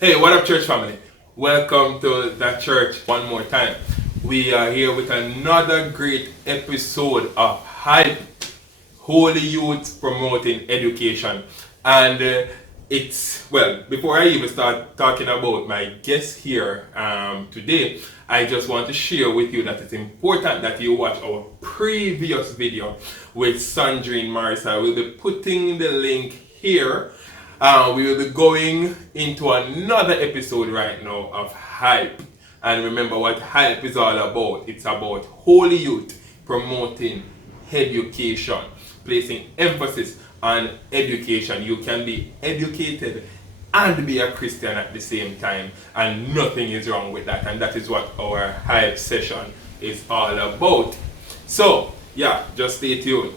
Hey, what up, church family? Welcome to the church one more time. We are here with another great episode of H.Y.P.E, Holy Yutes Promoting Education. And before I even start talking about my guest here today, I just want to share with you that it's important that you watch our previous video with Sandrine Marisa. We'll be putting the link here. We will be going into another episode right now of H.Y.P.E. And remember what H.Y.P.E is all about. It's about Holy Youth Promoting Education, placing emphasis on education. You can be educated and be a Christian at the same time, and nothing is wrong with that. And that is what our H.Y.P.E session is all about. So, yeah, just stay tuned.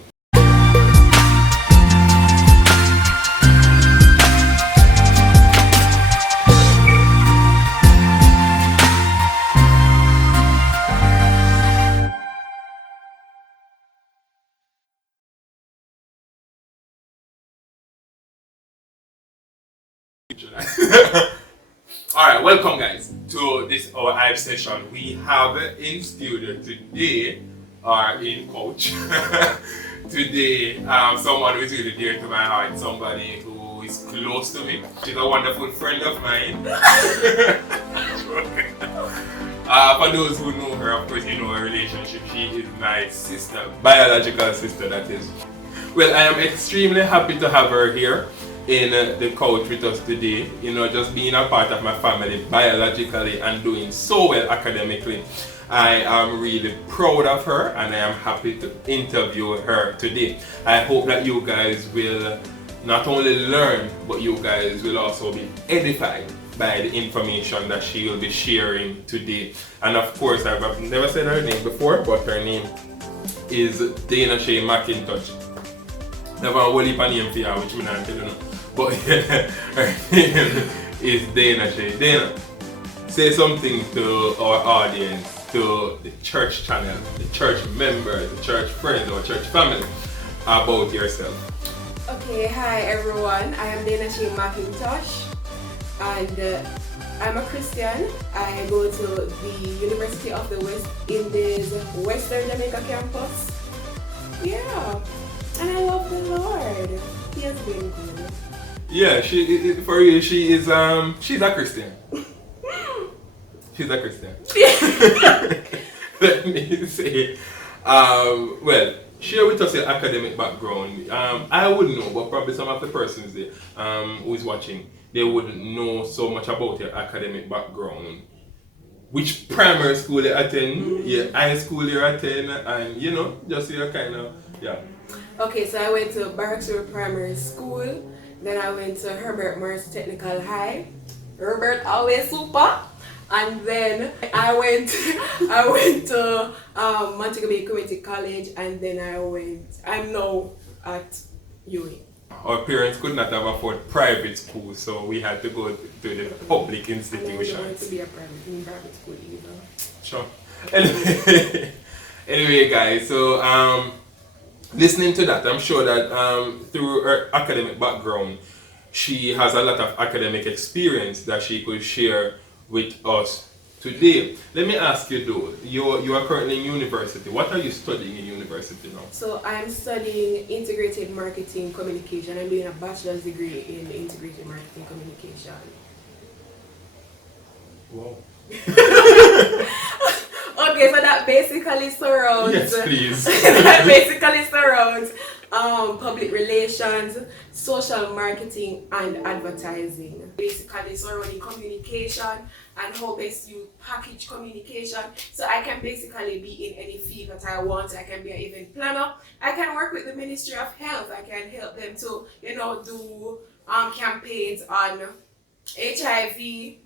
Alright, welcome guys to this our H.Y.P.E session. We have in studio today, or in coach, today, someone who is really dear to my heart, somebody who is close to me. She's a wonderful friend of mine. For those who know her, of course you know her relationship. She is my sister, biological sister that is. Well, I am extremely happy to have her here in the couch with us today. You know, just being a part of my family biologically and doing so well academically. I am really proud of her and I am happy to interview her today. I hope that you guys will not only learn, but you guys will also be edified by the information that she will be sharing today. And of course, I've never said her name before, but her name is Daena-Shae Mcintosh. Never a whole heap of name for you, which I don't tell you know. But her name is Daena-Shae. Daena, say something to our audience, to the church channel, the church members, the church friends, or church family about yourself. Okay, hi everyone. I am Daena-Shae Mcintosh and I'm a Christian. I go to the University of the West Indies Western Jamaica campus. Yeah, and I love the Lord. He has been good. Yeah, for you, she's a Christian. She's a Christian. Let me say, share with us your academic background. I wouldn't know, but probably some of the persons there who is watching, they wouldn't know so much about your academic background. Which primary school you attend, your high school you attend, and you know, just your kind of, yeah. Okay, so I went to Barksville Primary School, then I went to Herbert Morris Technical High. Herbert always super. And then I went to Montego Bay Community College, and then I'm now at UE. Our parents could not have afford private school, so we had to go to the public institutions. I don't want to be a private school either. Sure. Anyway, guys, so listening to that, I'm sure that through her academic background, she has a lot of academic experience that she could share with us today. Let me ask you though, you are currently in university. What are you studying in university now? So I'm studying integrated marketing communication. I'm doing a bachelor's degree in integrated marketing communication. Wow. Okay, so that basically surrounds. Yes, please. That basically surrounds public relations, social marketing, and advertising. Basically surrounding communication and how best you package communication. So I can basically be in any field that I want. I can be an event planner. I can work with the Ministry of Health. I can help them to, do campaigns on HIV,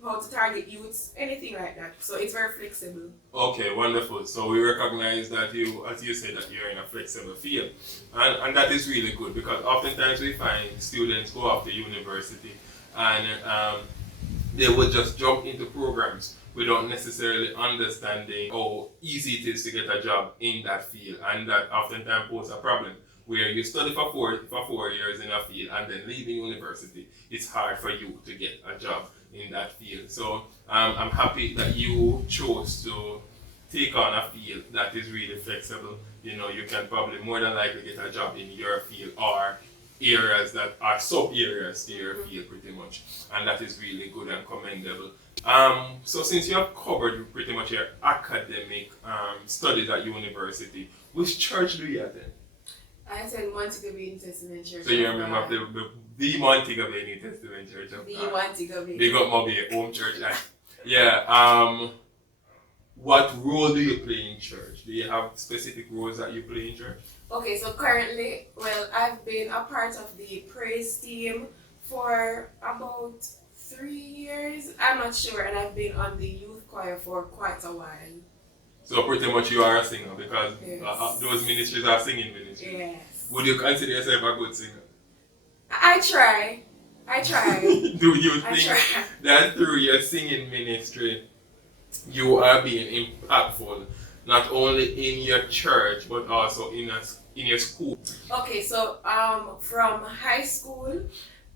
how to target youths, anything like that. So it's very flexible. Okay, wonderful. So we recognize that you, as you said, that you're in a flexible field. And that is really good because oftentimes we find students go off to university and they will just jump into programs without necessarily understanding how easy it is to get a job in that field. And that oftentimes poses a problem. Where you study for four years in a field and then leaving university, it's hard for you to get a job in that field. So I'm happy that you chose to take on a field that is really flexible. You know, you can probably more than likely get a job in your field or areas that are sub areas to your field pretty much, and that is really good and commendable. So since you have covered pretty much your academic studies at university, which church do you attend? I attend Montego Bay New Testament Church. So you're a member of the Montego Bay New Testament Church of the Montego Bay. They got Moby home church. Yeah. What role do you play in church? Do you have specific roles that you play in church? Okay, so currently, well, I've been a part of the praise team for about 3 years. I'm not sure, and I've been on the youth choir for quite a while. So pretty much you are a singer because Yes. those ministries are singing ministries. Yes. Would you consider yourself a good singer? I try. Do you I think try. that through your singing ministry you are being impactful not only in your church but also in your school? Okay, so from high school,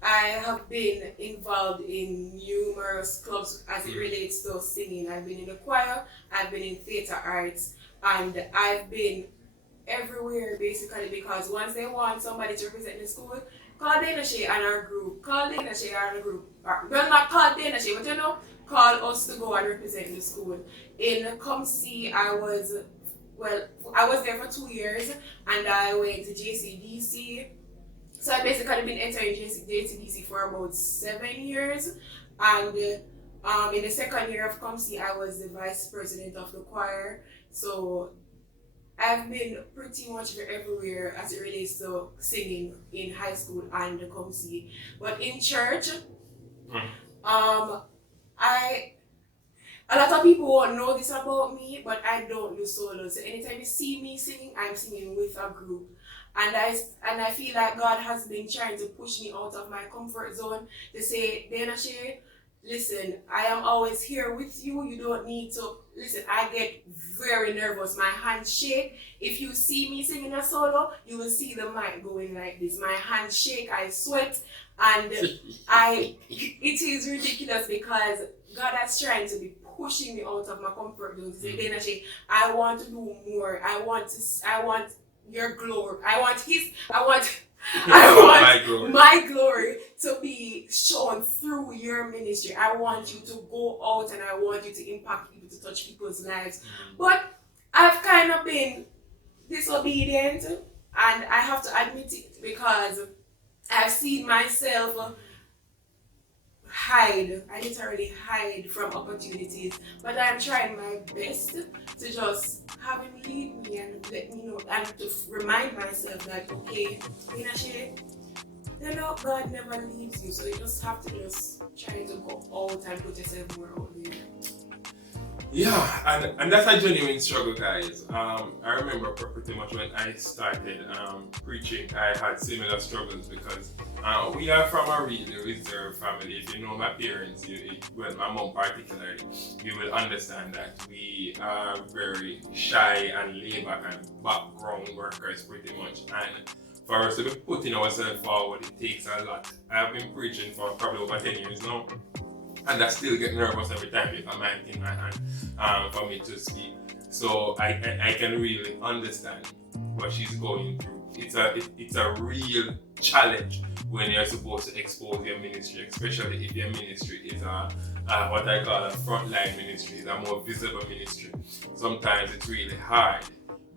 I have been involved in numerous clubs as it relates to singing. I've been in the choir, I've been in theatre arts, and I've been everywhere basically because once they want somebody to represent the school, call Daena-Shae and our group. Call Daena-Shae and our group. Well, not call Daena-Shae, but you know, call us to go and represent the school. In COMC, I was there for 2 years and I went to JCDC. So I basically been entering JCDC for about 7 years. And in the second year of COMC, I was the vice president of the choir. So I've been pretty much everywhere as it relates to singing in high school and the COMC. But in church, a lot of people won't know this about me, but I don't do solos. So anytime you see me singing, I'm singing with a group. And I feel like God has been trying to push me out of my comfort zone to say, Daena-Shae, listen, I am always here with you. You don't need to listen. I get very nervous. My hands shake. If you see me singing a solo, you will see the mic going like this. My hands shake. I sweat, and it is ridiculous because God is trying to be pushing me out of my comfort zone to say, Daena-Shae, I want to do more. I want your glory. I want my glory to be shown through your ministry. I want you to go out and I want you to impact people, to touch people's lives. But I've kind of been disobedient, and I have to admit it because I've seen myself hide. I literally hide from opportunities. But I'm trying my best to just have him lead me and let me know and to remind myself that, okay, Daena-Shae, you know, God never leaves you, so you just have to just try to go out and put yourself more out there. Yeah, and that's a genuine struggle, guys. I remember pretty much when I started preaching, I had similar struggles because we are from a really reserved family. If you know my parents, well, my mom particularly, you will understand that we are very shy and laid-back and background workers pretty much. And for us to be putting ourselves forward, it takes a lot. I've been preaching for probably over 10 years now. And I still get nervous every time with a mic in my hand for me to speak. So I can really understand what she's going through. It's a real challenge when you're supposed to expose your ministry, especially if your ministry is what I call a frontline ministry, it's a more visible ministry. Sometimes it's really hard.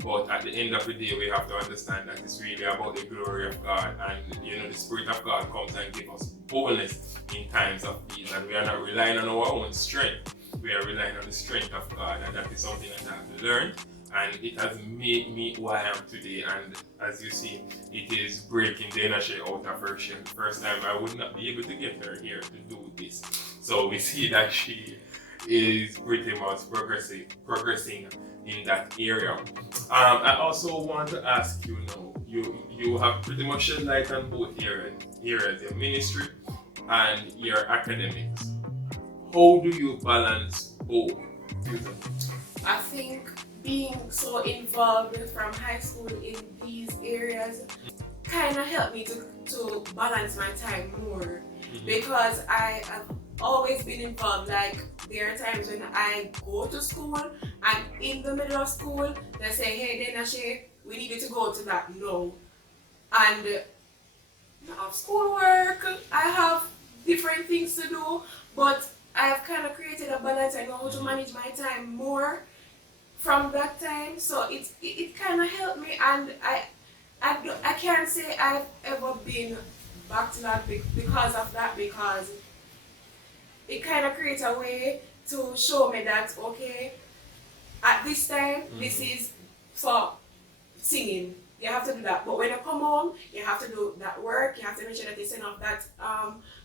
But at the end of the day, we have to understand that it's really about the glory of God, and you know, the Spirit of God comes and gives us boldness in times of these, and we are not relying on our own strength. We are relying on the strength of God, and that is something that I've learned, and it has made me who I am today. And as you see, it is breaking Daena-Shae out of her shell. First time I would not be able to get her here to do this. So we see that she is pretty much progressing in that area. I also want to ask you now, you have pretty much shed light on both areas, your ministry and your academics. How do you balance both? I think being so involved from high school in these areas kind of helped me to balance my time more because I have always been involved. Like there are times when I go to school and in the middle of school they say, hey Daena-Shae, we need you to go to that. No. And I have schoolwork, I have different things to do, but I have kind of created a balance. I know how to manage my time more from that time, so it kind of helped me, and I can't say I've ever been back to that because of that, because it kind of creates a way to show me that, okay, at this time, this is for singing. You have to do that. But when you come home, you have to do that work. You have to make sure that you send off that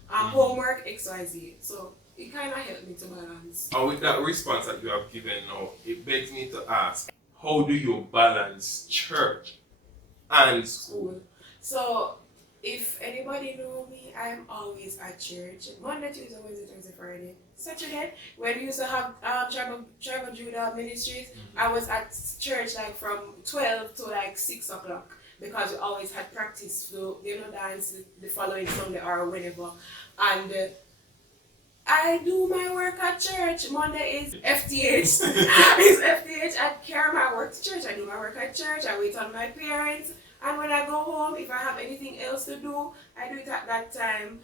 homework, XYZ. So it kind of helped me to balance. And with that response that you have given now, it begs me to ask, how do you balance church and school? So if anybody know me, I'm always at church. Monday, Tuesday, Wednesday, Thursday, Friday, Saturday. When we used to have Tribal Judah Ministries, I was at church like from 12 to like 6 o'clock because we always had practice to, dance the following Sunday or whenever. And I do my work at church. Monday is FTH. It's FTH. I carry my work to church. I do my work at church. I wait on my parents. And when I go home, if I have anything else to do, I do it at that time.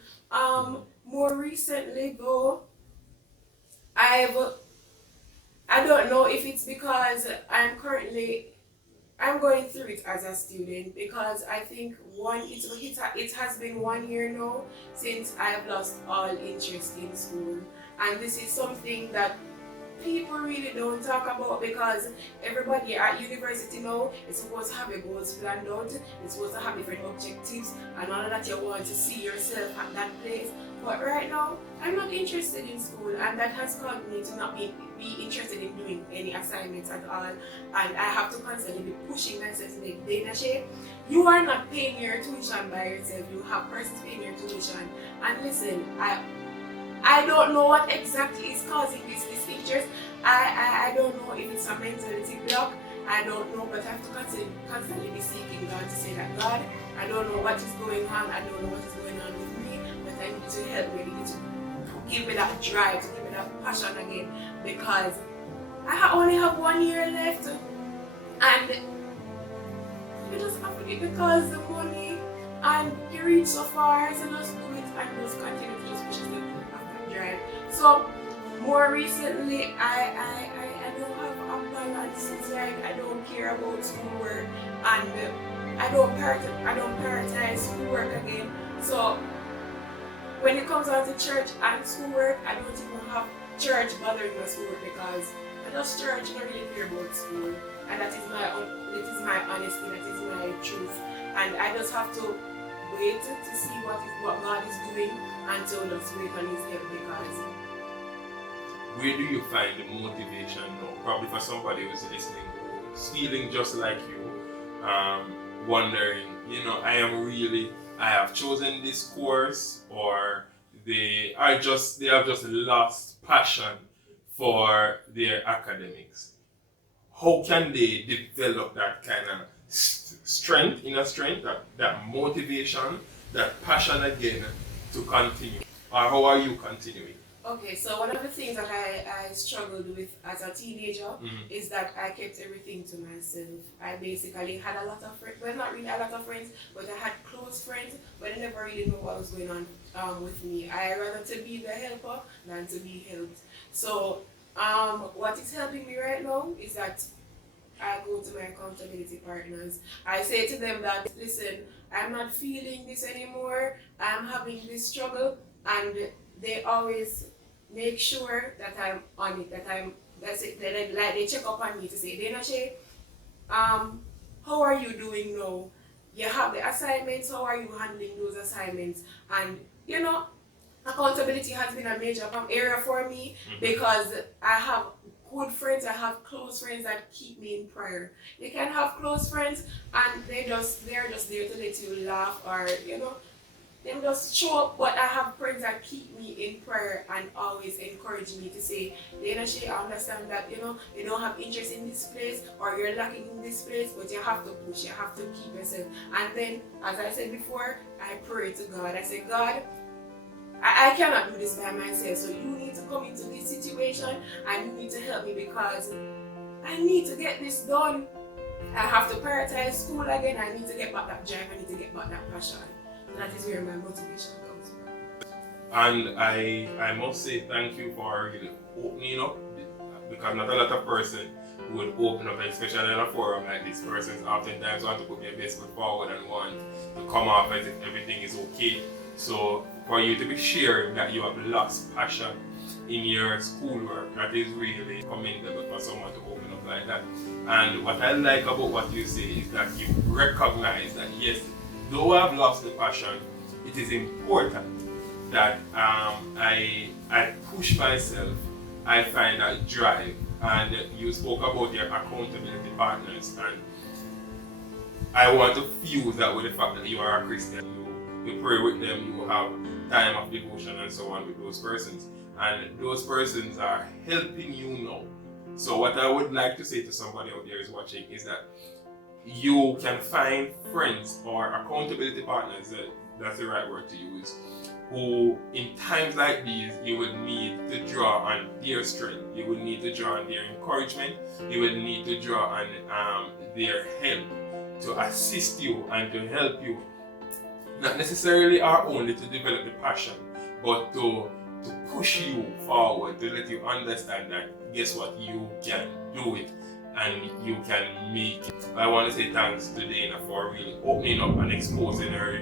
More recently though, I don't know if it's because I'm going through it as a student, because I think it has been 1 year now since I have lost all interest in school, and this is something that people really don't talk about, because everybody at university now is supposed to have your goals planned out, you're supposed to have different objectives and all of that, you want to see yourself at that place. But right now, I'm not interested in school, and that has caused me to not be interested in doing any assignments at all. And I have to constantly be pushing myself to make Daena-Shae. You are not paying your tuition by yourself, you have persons paying your tuition. And listen, I don't know what exactly is causing this interest. I don't know if it's a mentality block. I don't know, but I have to constantly be seeking God to say that, God, I don't know what is going on. I don't know what is going on with me, but I need you to help me. I need you to give me that drive, to give me that passion again, because I only have 1 year left, and you just have to do it because the money, and you reach so far, so just do it and just continue to just push yourself after drive. So more recently, I don't have a balance. It's like I don't care about schoolwork, and I don't prioritize schoolwork again. So when it comes down to church and schoolwork, I don't even have church bothering my schoolwork, because I just church don't really care about school, and that is my honesty, that is my truth, and I just have to wait to see what God is doing until just wait on His help, because where do you find the motivation now? Probably for somebody who's listening, who's feeling just like you, wondering, I have chosen this course, or they have just lost passion for their academics. How can they develop that kind of strength, that motivation, that passion again to continue? Or how are you continuing? Okay, so one of the things that I struggled with as a teenager is that I kept everything to myself. I basically had a lot of friends, well, not really a lot of friends, but I had close friends, but I never really knew what was going on with me. I rather to be the helper than to be helped. So what is helping me right now is that I go to my accountability partners. I say to them that, listen, I'm not feeling this anymore, I'm having this struggle, and they always make sure that I'm on it, they check up on me to say, Daena-Shae, how are you doing now? You have the assignments, how are you handling those assignments? And accountability has been a major area for me, because I have good friends, I have close friends that keep me in prayer. You can have close friends and they're just there to let you laugh, or them just show up, but I have friends that keep me in prayer and always encourage me to say, Daena-Shae, I understand that you don't have interest in this place, or you're lacking in this place, but you have to push, you have to keep yourself. And then, as I said before, I pray to God. I say, God, I cannot do this by myself, so you need to come into this situation and you need to help me because I need to get this done. I have to prioritize school again. I need to get back that drive. I need to get back that passion. That is where my motivation comes from. And I must say thank you for really opening up, because not a lot of person would open up, especially in a forum like this. Persons oftentimes want to put their best foot forward and want to come off as if everything is okay. So for you to be sharing that you have lost passion in your schoolwork, that is really commendable for someone to open up like that. And what I like about what you say is that you recognize that yes, though I've lost the passion, it is important that I push myself, I find that drive. And you spoke about your accountability partners, and I want to fuse that with the fact that you are a Christian. You pray with them, you have time of devotion and so on with those persons. And those persons are helping you now. So what I would like to say to somebody out there is watching is that you can find friends or accountability partners, that's the right word to use, who in times like these you would need to draw on their strength, you would need to draw on their encouragement, you would need to draw on their help to assist you and to help you, not necessarily or only to develop the passion, but to push you forward, to let you understand that guess what, you can do it and you can make it. I want to say thanks to Daena for really opening up and exposing her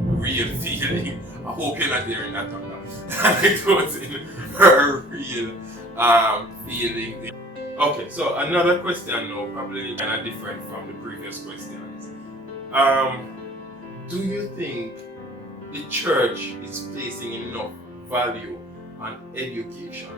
real feeling. I hope you're not hearing that on now. Exposing her real feeling. Okay, so another question now, probably kind of different from the previous questions. Do you think the church is placing enough value on education?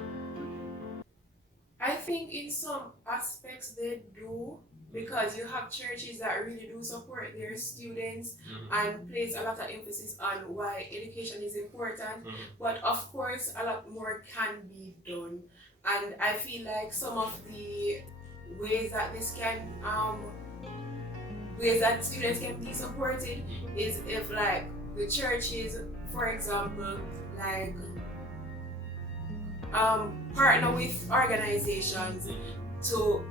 I think in some aspects they do, because you have churches that really do support their students and place a lot of emphasis on why education is important. But of course, a lot more can be done. And I feel like some of the ways that ways that students can be supported is if like the churches, for example, like partner with organizations to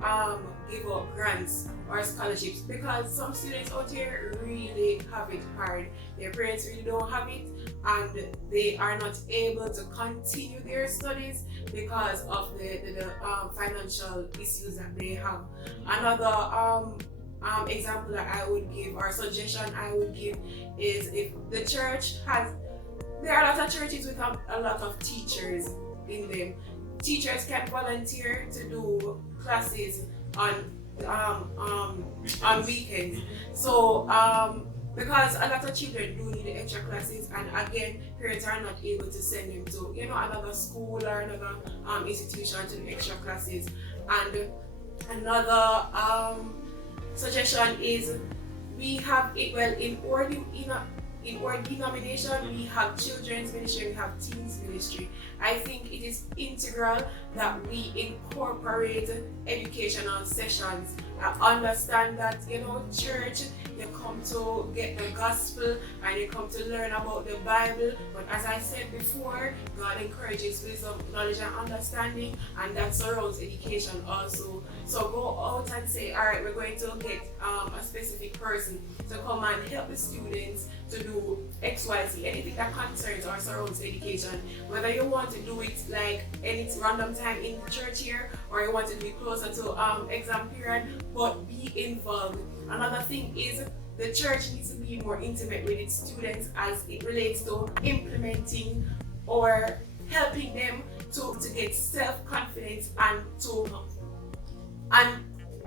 give out grants or scholarships, because some students out here really have it hard. Their parents really don't have it and they are not able to continue their studies because of the financial issues that they have. Another example that I would give or suggestion I would give is if the church has, there are a lot of churches with a lot of teachers in them. Teachers can volunteer to do classes on weekends. So because a lot of children do need the extra classes, and again parents are not able to send them to another school or another institution to do extra classes. And another suggestion is we have it well in our denomination. We have children's ministry, we have teens ministry. I think it is integral that we incorporate educational sessions. I understand that church, you come to get the gospel and you come to learn about the Bible, but as I said before, God encourages wisdom, knowledge and understanding, and that surrounds education also. So go out and say, alright, we're going to get a specific person to come and help the students to do XYZ, anything that concerns or surrounds education. Whether you want to do it like any random time in the church here, or you want to be closer to exam period, but be involved. Another thing is the church needs to be more intimate with its students as it relates to implementing or helping them to get self-confidence and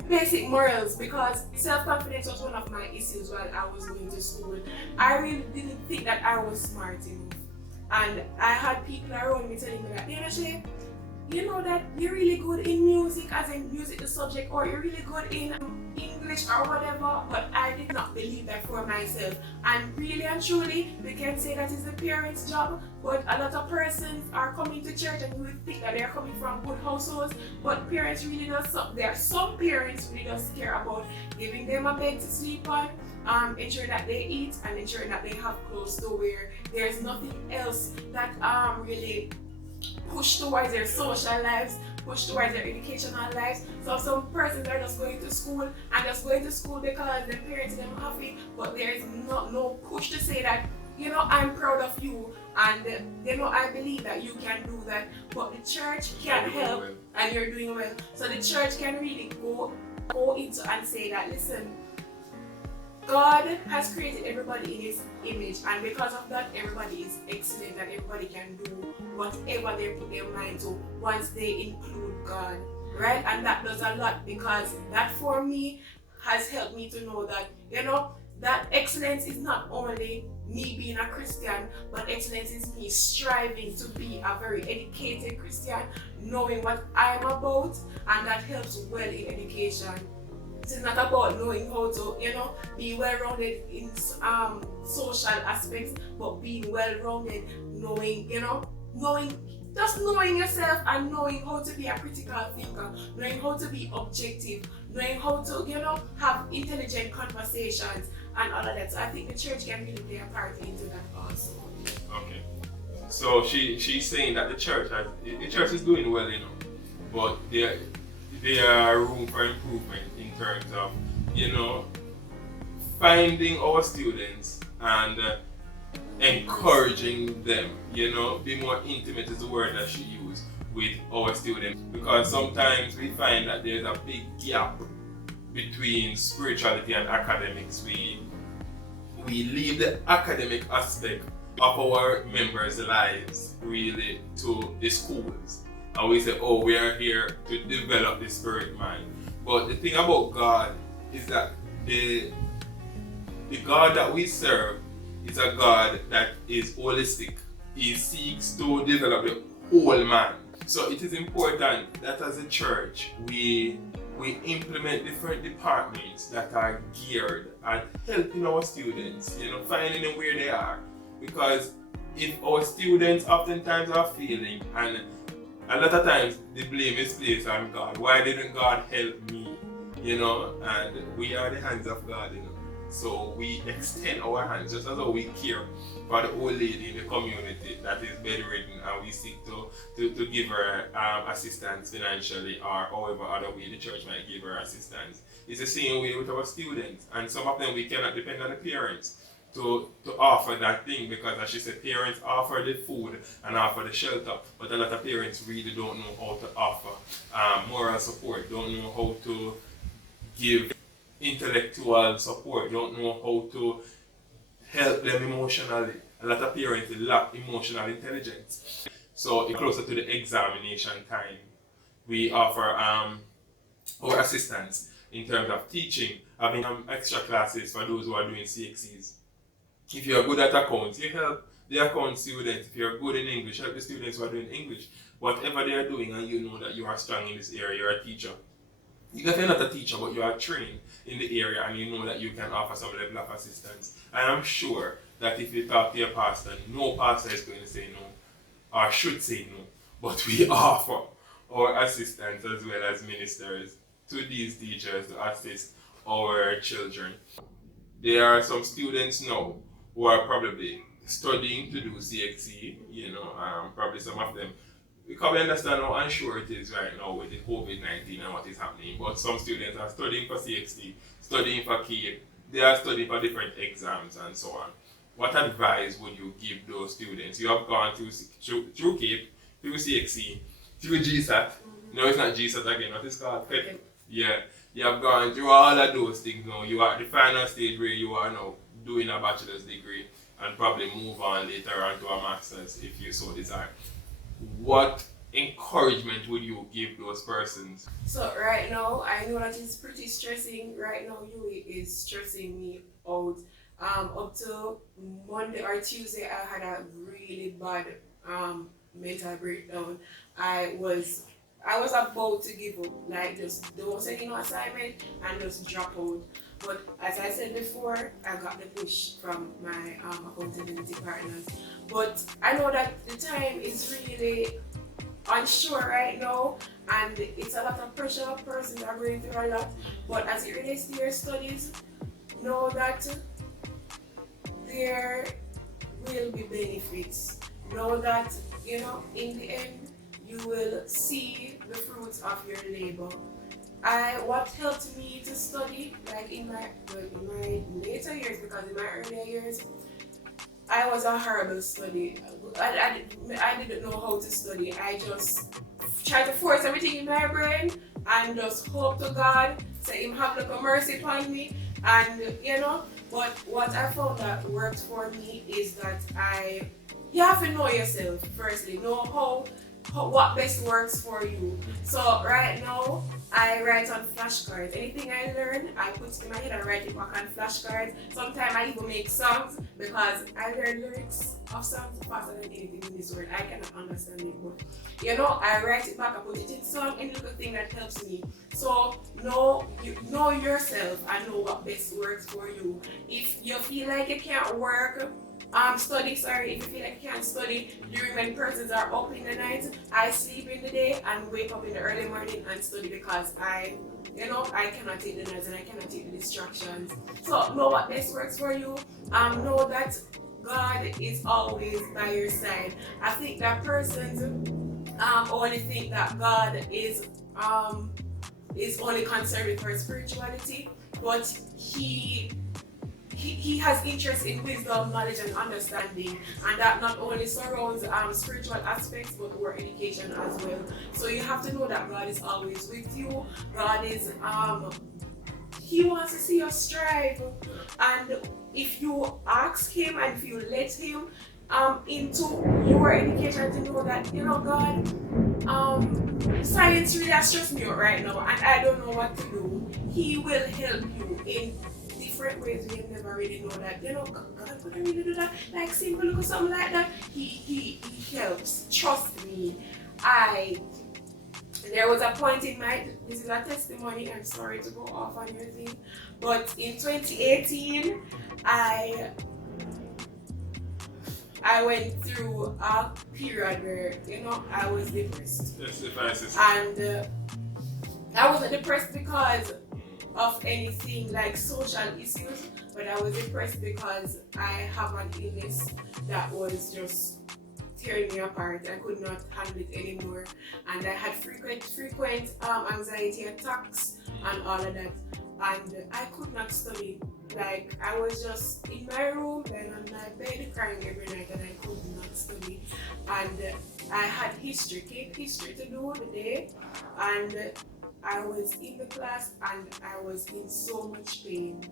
basic morals, because self-confidence was one of my issues while I was going to school. I really didn't think that I was smart enough, and I had people around me telling me that, Daena-Shae, you know that you're really good in music, as in music the subject, or you're really good in English or whatever, but I did not believe that for myself. And really and truly, we can say that is the parents' job, but a lot of persons are coming to church and you would think that they're coming from good households, but parents really there are some parents really just care about giving them a bed to sleep on, ensuring that they eat and ensuring that they have clothes to wear. There's nothing else that really push towards their social lives, push towards their educational lives. So some persons are just going to school and just going to school because their parents are happy, but there's no push to say that, I'm proud of you, and I believe that you can do that, but the church can help and you're doing well. So the church can really go into and say that, listen, God has created everybody in His image, and because of that, everybody is excellent and everybody can do whatever they put their mind to once they include God, right? And that does a lot, because that for me has helped me to know that, that excellence is not only me being a Christian, but excellence is me striving to be a very educated Christian, knowing what I'm about, and that helps well in education. It's not about knowing how to, be well-rounded in social aspects, but being well-rounded, knowing yourself and knowing how to be a critical thinker, knowing how to be objective, knowing how to, have intelligent conversations and all of that. So I think the church can really play a part into that also. Okay. So she's saying that the church is doing well, but there are room for improvement in terms of, finding our students and encouraging them, be more intimate is the word that she used with our students, because sometimes we find that there's a big gap between spirituality and academics. We leave the academic aspect of our members' lives really to the schools, and we say, oh, we are here to develop the spirit man. But the thing about God is that the God that we serve is a God that is holistic. He seeks to develop the whole man. So it is important that as a church we implement different departments that are geared at helping our students, finding them where they are. Because if our students oftentimes are feeling, and a lot of times the blame is placed on God. Why didn't God help me? And we are the hands of God, So we extend our hands, just as how we care for the old lady in the community that is bedridden, and we seek to give her assistance financially, or however other way the church might give her assistance. It's the same way with our students, and some of them we cannot depend on the parents to offer that thing, because as she said, parents offer the food and offer the shelter, but a lot of parents really don't know how to offer moral support, don't know how to give intellectual support, don't know how to help them emotionally. A lot of parents lack emotional intelligence. So closer to the examination time, we offer our assistance in terms of teaching, having extra classes for those who are doing CXCs. If you're good at accounts, you help the account students. If you're good in English, help the students who are doing English. Whatever they are doing, and you know that you are strong in this area, you're a teacher. Even if you're not a teacher, but you are trained in the area, and you know that you can offer some level of assistance. And I'm sure that if you talk to your pastor, no pastor is going to say no, or should say no. But we offer our assistance as well as ministers to these teachers to assist our children. There are some students now who are probably studying to do CXC, probably some of them. We can't understand how unsure it is right now with the COVID-19 and what is happening, but some students are studying for CXC, studying for H.Y.P.E, they are studying for different exams and so on. What advice would you give those students? You have gone through H.Y.P.E, through CXC, through GSAT. No, it's not GSAT again, what is it called? H.Y.P.E. Yeah, you have gone through all of those things now. You are at the final stage where you are now doing a bachelor's degree and probably move on later on to a master's if you so desire. What encouragement would you give those persons? So right now, I know that it's pretty stressing. Right now, UE is stressing me out. Up to Monday or Tuesday, I had a really bad mental breakdown. I was about to give up, like just don't send no assignment and just drop out. But as I said before, I got the push from my accountability partners. But I know that the time is really unsure right now, and it's a lot of pressure. Persons are going through a lot. But as it relates to your studies, know that there will be benefits. Know that, in the end, you will see the fruits of your labor. What helped me to study, like in my later years, because in my earlier years, I was a horrible study. I didn't know how to study. I just tried to force everything in my brain and just hope to God, say Him have like a mercy upon me, and But what I found that worked for me is that you have to know yourself firstly, know what best works for you. So right now, I write on flashcards. Anything I learn, I put it in my head and write it back on flashcards. Sometimes I even make songs because I learn lyrics of songs faster than anything in this world. I cannot understand it, but I write it back, I put it in song, any little thing that helps me. So know yourself and know what best works for you. If you feel like it can't work, if you feel like you can't study during when persons are up in the night, I sleep in the day and wake up in the early morning and study because I cannot take the noise and I cannot take the distractions. So know what best works for you. Know that God is always by your side. I think that persons only think that God is only concerned with her spirituality, but he has interest in wisdom, knowledge, and understanding, and that not only surrounds spiritual aspects but our education as well. So you have to know that God is always with you. God is He wants to see us strive, and if you ask Him and if you let Him into your education, to know that God, science really has stressed me out right now, and I don't know what to do. He will help you in different ways we never really know that. God could really do that. Like simple look or something like that. He helps. Trust me. There was a point in this is a testimony, I'm sorry to go off on your thing, but in 2018, I went through a period where, I was depressed. And I wasn't depressed because of anything like social issues, but I was depressed because I have an illness that was just tearing me apart. I could not handle it anymore, and I had frequent anxiety attacks and all of that, and I could not study. Like, I was just in my room and on my bed crying every night, and I could not study. And I had history to do the day, and I was in the class and I was in so much pain.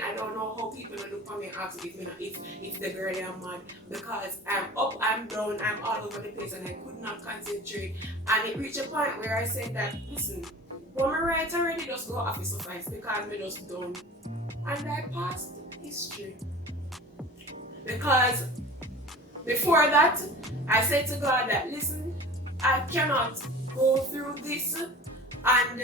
I don't know how people look for me and ask if the girl am mad, because I'm up, I'm down, I'm all over the place, and I could not concentrate. And it reached a point where I said that, listen, when I write already, just go off, it suffice, because I'm just done. And I passed history. Because before that, I said to God that, listen, I cannot go through this and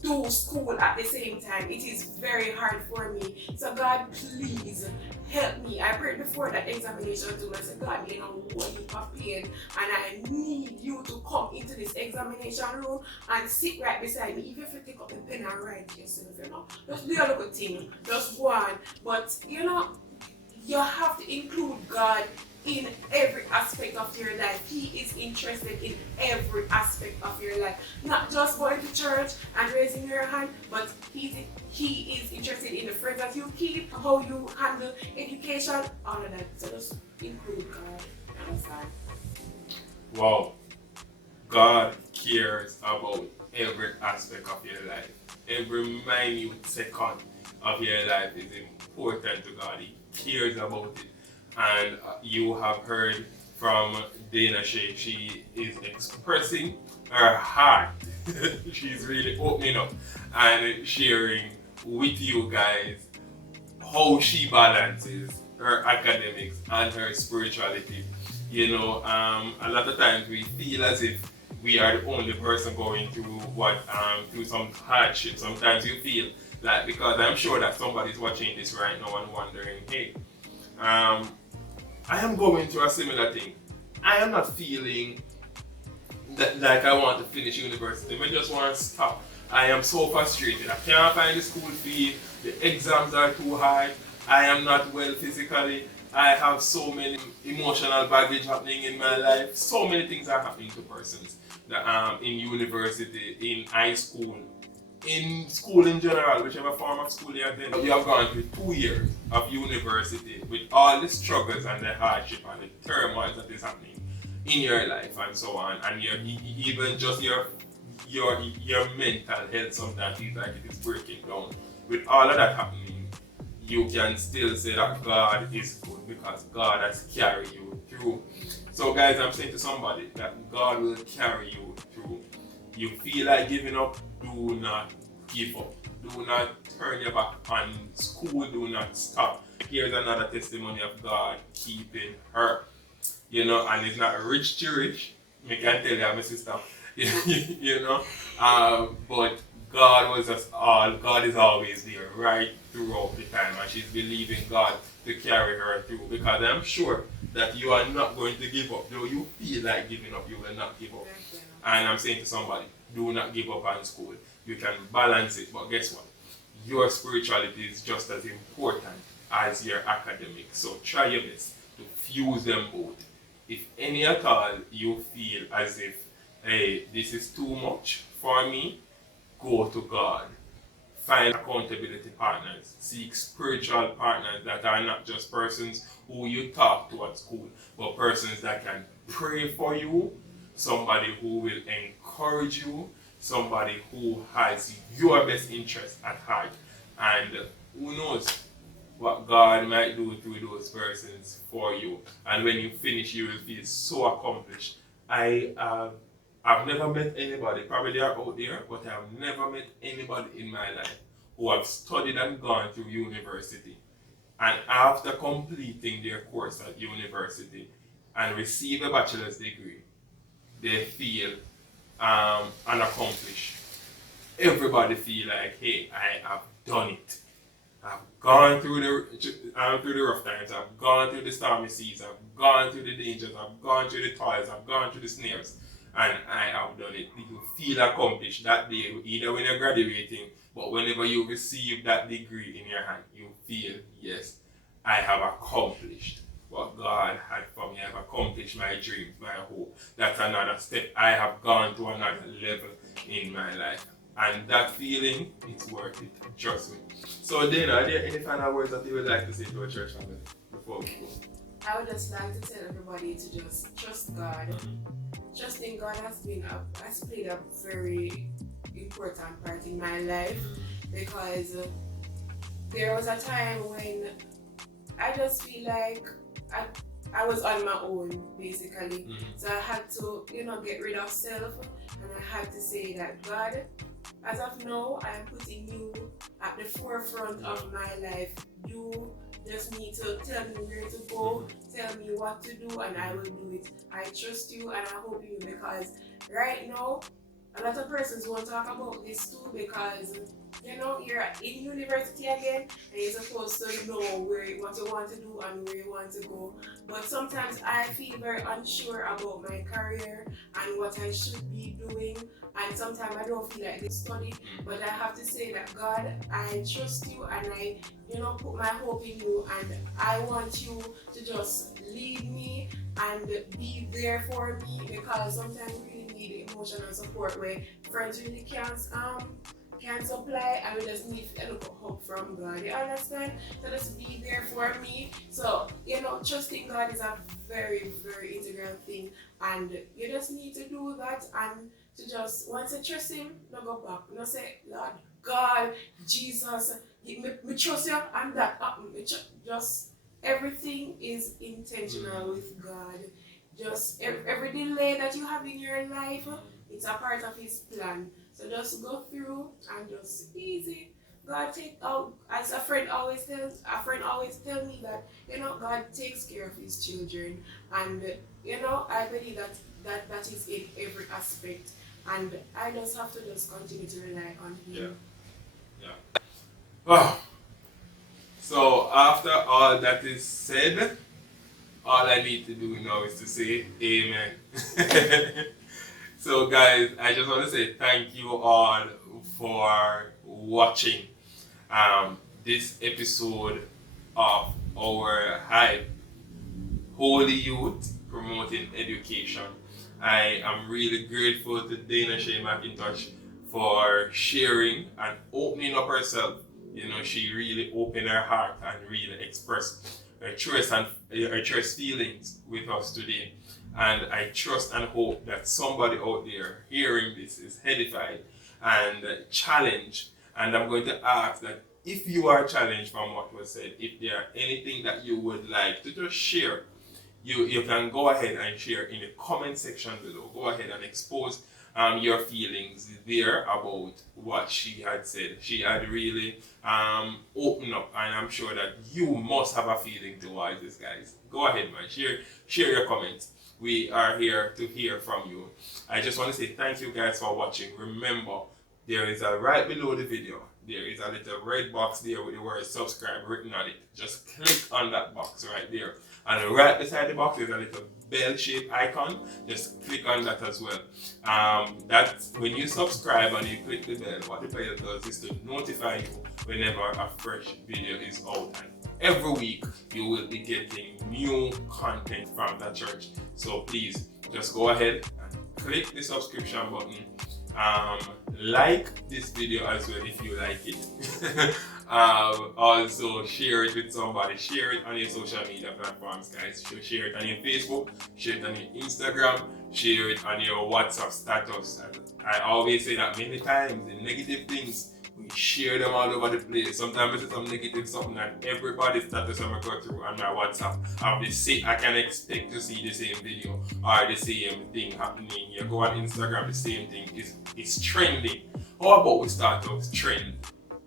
do school at the same time. It is very hard for me. So God, please help me. I prayed before that examination too. I said, God, what you have pain, and I need you to come into this examination room and sit right beside me. Even if you take up the pen and write yourself, just do a little thing, just go on. But you have to include God in every aspect of your life. He is interested in every aspect of your life. Not just going to church and raising your hand, but he is interested in the friends that you keep, how you handle education, all of that. So just include God. Understand? Wow. God cares about every aspect of your life. Every minute second of your life is important to God. He cares about it. And you have heard from Daena-Shae. She is expressing her heart. She's really opening up and sharing with you guys how she balances her academics and her spirituality. A lot of times we feel as if we are the only person going through through some hardship. Sometimes you feel like, because I'm sure that somebody's watching this right now and wondering, hey, I am going through a similar thing. I am not feeling that like I want to finish university. I just want to stop. I am so frustrated. I can't find the school fee. The exams are too hard. I am not well physically. I have so many emotional baggage happening in my life. So many things are happening to persons that in university, in high school, in school in general, whichever form of school you attend. You have gone through 2 years of university with all the struggles and the hardship and the turmoil that is happening in your life and so on, and even just your mental health sometimes feels like it is breaking down. With all of that happening, you can still say that God is good because God has carried you through. So guys, I'm saying to somebody that God will carry you through. You feel like giving up, do not give up. Do not turn your back on school, do not stop. Here's another testimony of God keeping her. And it's not rich to rich. I can tell you, my sister. But God is always there right throughout the time, and she's believing God to carry her through, because I'm sure that you are not going to give up. Though you feel like giving up, you will not give up. And I'm saying to somebody, do not give up on school. You can balance it, but guess what? Your spirituality is just as important as your academics. So try your best to fuse them both. If any at all you feel as if, hey, this is too much for me, go to God. Find accountability partners. Seek spiritual partners that are not just persons who you talk to at school, but persons that can pray for you, somebody who will encourage you, somebody who has your best interest at heart. And who knows what God might do through those persons for you. And when you finish, you will feel so accomplished. I've never met anybody, probably they are out there, but I've never met anybody in my life who have studied and gone through university, and after completing their course at university and receive a bachelor's degree, they feel unaccomplished. Everybody feel like, hey, I have done it. I've gone through the rough times. I've gone through the stormy seas. I've gone through the dangers. I've gone through the toils. I've gone through the snares, and I have done it. You feel accomplished that day, either when you're graduating, but whenever you receive that degree in your hand, you feel, yes, I have accomplished what God had for me. I have accomplished my dreams, my hope. That's another step. I have gone to another level in my life. And that feeling, it's worth it. Trust me. So, Daena, are there any final words that you would like to say to our church family before we go? I would just like to tell everybody to just trust God. Trusting God has played a very important part in my life, because there was a time when I just feel like I was on my own, basically. So I had to, get rid of self, and I had to say that, God, as of now, I am putting you at the forefront of my life. You just need to tell me where to go, tell me what to do, and I will do it. I trust you and I hope you, because right now, a lot of persons won't talk about this too, because you're in university again and you're supposed to know what you want to do and where you want to go. But sometimes I feel very unsure about my career and what I should be doing, and sometimes I don't feel like they study. But I have to say that, God, I trust you and I put my hope in you, and I want you to just lead me and be there for me, because sometimes we really need emotional support where friends really can't supply, and we just need a little help from God. You understand? So just be there for me. So, trusting God is a very, very integral thing, and you just need to do that, and to just, once you trust Him, don't go back. You say, Lord God, Jesus, me trust you, and that happen. Just everything is intentional with God. Just every delay that you have in your life, it's a part of His plan. So just go through and just easy. God take out, as a friend always tells me that, God takes care of His children, and I believe that is in every aspect, and I just have to just continue to rely on Him. Yeah. Wow. So after all that is said, all I need to do now is to say amen. So guys, I just want to say thank you all for watching this episode of our H.Y.P.E Holy Youth Promoting Education. I am really grateful to Daena-Shae Mcintosh for sharing and opening up herself. She really opened her heart and really expressed her trust feelings with us today. And I trust and hope that somebody out there hearing this is edified and challenged. And I'm going to ask that if you are challenged from what was said, if there are anything that you would like to just share, you can go ahead and share in the comment section below. Go ahead and expose your feelings there about what she had said. She had really opened up, and I'm sure that you must have a feeling towards this, guys. Go ahead, man. Share your comments. We are here to hear from you. I just want to say thank you guys for watching. Remember, there is a right below the video. There is a little red box there with the word subscribe written on it. Just click on that box right there. And right beside the box is a little bell-shaped icon. Just click on that as well. That's when you subscribe and you click the bell, what the bell does is to notify you whenever a fresh video is out. And every week you will be getting new content from the church. So please just go ahead and click the subscription button. Like this video as well if you like it. Also share it with somebody. Share it on your social media platforms, guys. Share it on your Facebook, share it on your Instagram, share it on your WhatsApp status. And I always say that many times, the negative things, we share them all over the place. Sometimes it's some negative something and everybody's status I'm go through on my WhatsApp. I can expect to see the same video or the same thing happening. You go on Instagram, the same thing is trending. How about we start to trend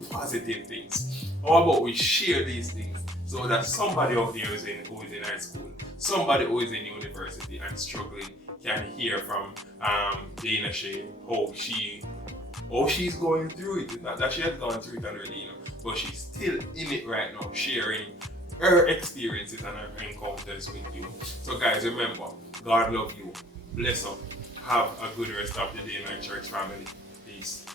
positive things? How about we share these things so that somebody out there who is in high school, somebody who is in university and struggling can hear from Daena-Shae how she's going through it. It's not that she has gone through it already, but she's still in it right now, sharing her experiences and her encounters with you. So guys, remember, God love you. Bless up. Have a good rest of the day, my church family. Peace.